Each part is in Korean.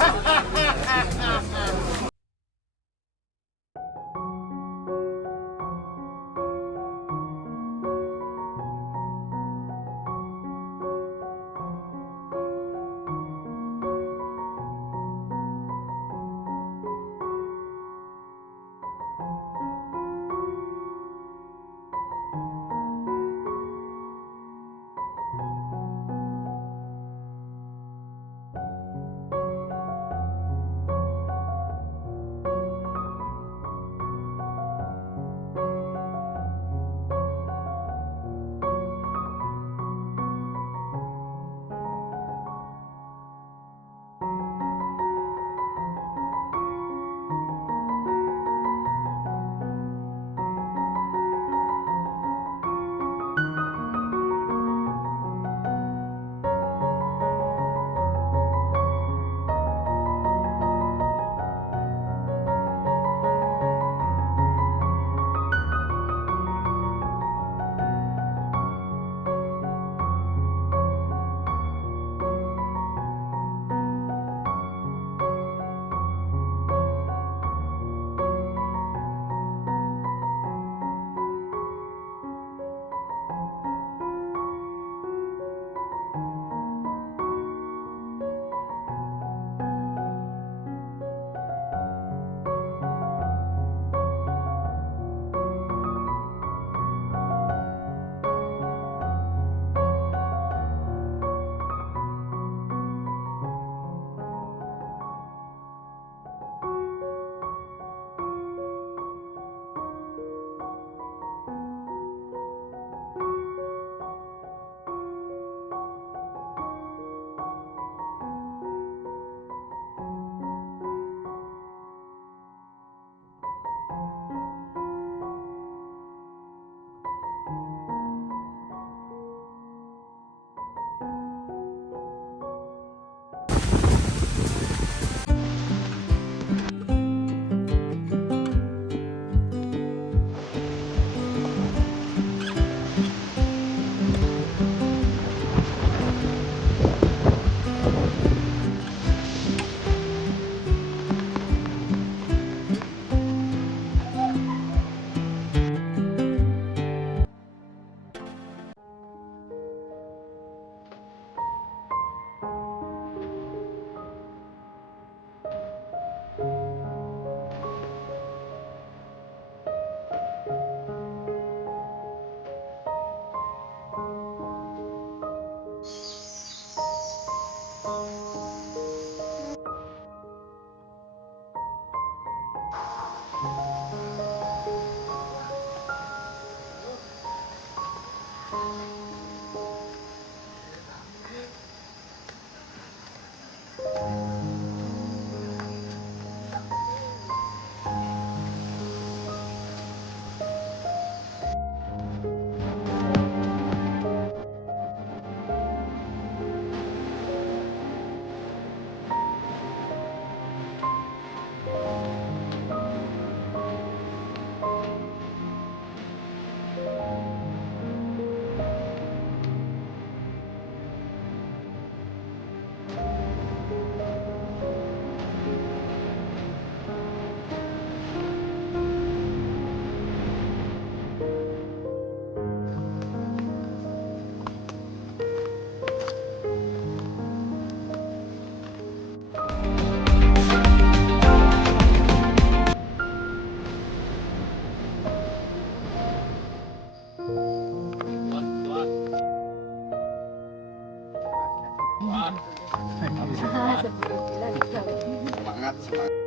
Ah. Semangat, semangat.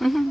Mm-hmm.